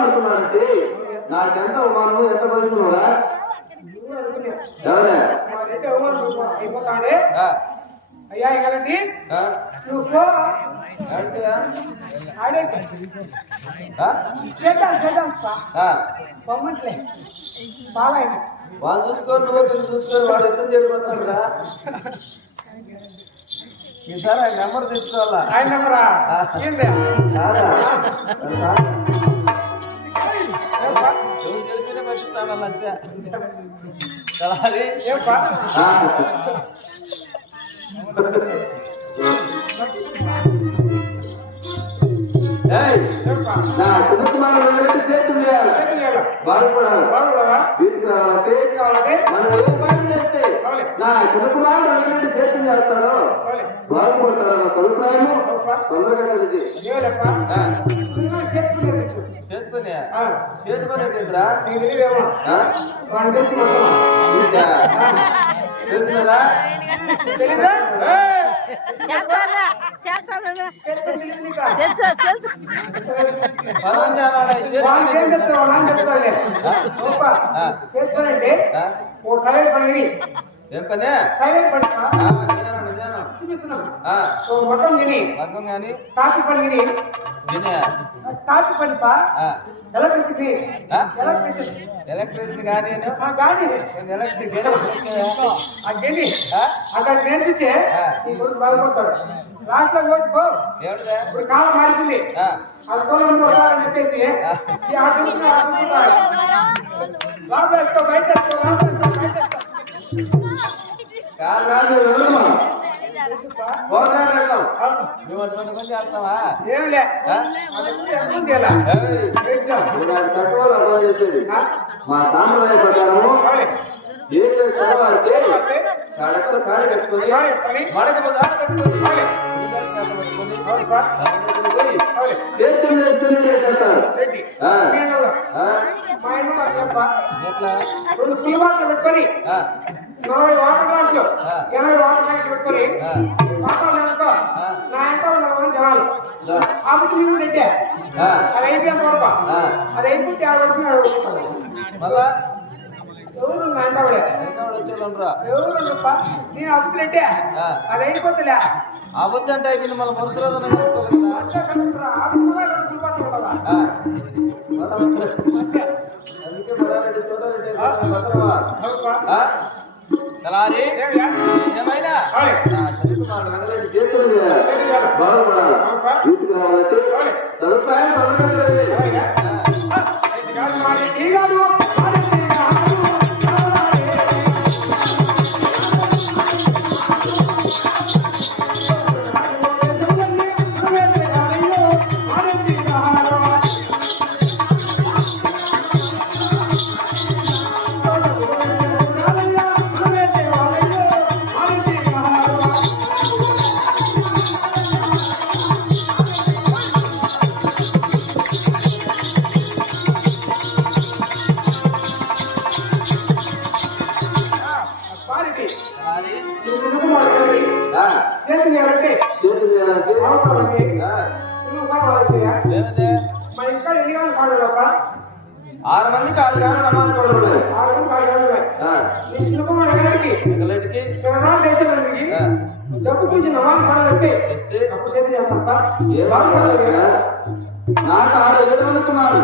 ఆడుతున్నాడంటే నాకెంత అవమానము ఎంత పడుతున్నావురా ఎవరే అయిపోతాడే అయ్యా ఎగరండి నువ్వు చేద్దాం చేద్దాం పొమ్మంటలే బాగా వాళ్ళు చూసుకొని నువ్వు చూసుకొని వాడు ఎంత చేయబోతున్నాడురా ఈసారి ఆయన నెంబర్ తీసుకోవాలా ఆయన నెంబరా ఏంది తెలిసిన పట్టించాలి అంతే కలారి మనం ఏ పని చేస్తే నా చిన్నకుమారుడు సేద్యం చేస్తాడో బాగుపడతాడు నా సదుపాయము తొందరగా కలిసి చేతుకునే చేతుకొని ఏంటిరా తెలుసురా తెలీదా ఏం పని మొత్తం గిని మగ్గం గాని కాపీ పని గిని కాపీ పని పా ఎలక్ట్రిసిటీ ఎలక్ట్రిసిటీ గానీ గానీ ఎలక్ట్రిసిటీ ఆ గేది అక్కడ నేర్పించే ఈ కొడుకు బాగుపడతాడు లాస్ట్ లో ఓడిపో ఇప్పుడు కాలం మారుతుంది అనుకూలం పోతారని చెప్పేసి లాభ వేసుకో బయట చేస్తావా ఏమిలే మా సాంప్రదాయ ప్రకారము ఏం చేస్తావో కడకలు కాడ కట్టుకొని మడక కట్టుకొని చేతులు చేస్తారు రెండు పులివాట్లు పెట్టుకొని 40 వాటర్ గ్లాసులు 80 వాటర్ ప్యాకెట్లు పెట్టుకొని వాతావరణంతో నా ఎంత ఉన్న జనాలు ఆమెకు నీళ్ళు పెట్టే అది అయిపోయేంత వరకు అది అయిపోతే మళ్ళా ఎవరు నా ఎంతవడే ఎవరు నేను అబ్బుతు రెడ్డే అది అయిపోతులే అబద్ధ అంటే అయిపోయింది మళ్ళీ మొదటి రోజు ఏమైనా ఆరు మందికి 6 గానులు అమ్మాలి డబ్బు కొంచెం నమాలు పడాలంటే నాకు 6 కుమారు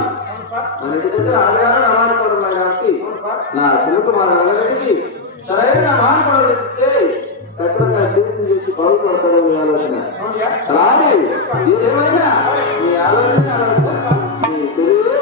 మన ఇంటి దగ్గర 6 గానులు నమాలి పడుతున్నాయి కాబట్టి నా చిన్న కుమారు వెళ్ళగలిగి సరైన నమాలు పడలు ఇస్తే చక్కగా సేవం చేసి బాగుపడతాడని ఆలోచన రాని ఏదేమైనా నీ ఆలోచన నీ తెలియదు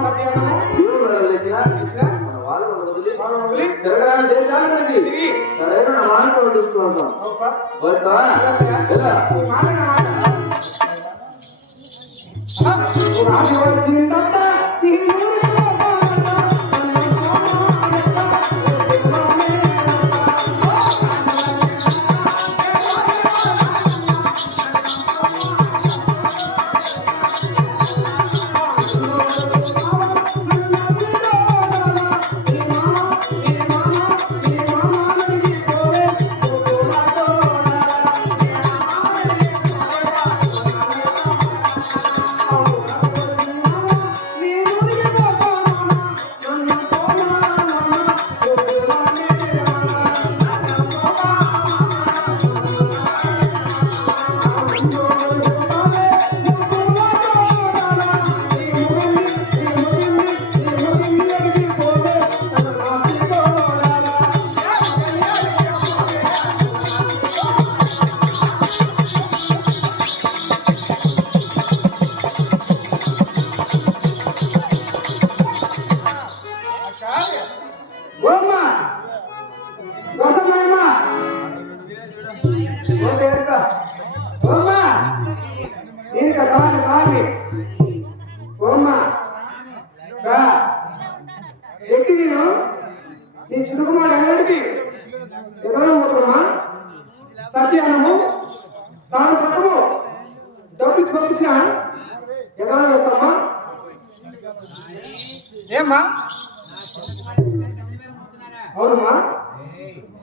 సత్యాన్నము దేవుడు వదిలేసిన మన వాళ్ళు వదిలి తిరగరాని దేశాలకి సరైన నా మాట పంపిస్తున్నాం. వస్తావా? ఎలా? మాట రాజు వచ్చిందట నీ చిరుకుమారు ఎన్నటికి ఎదురమ్మా సత్యాన్నము సాయంత్రము డబ్బిచ్చి పంపించిన ఎదురా వెళ్తామా ఏమ్మా అవునమ్మా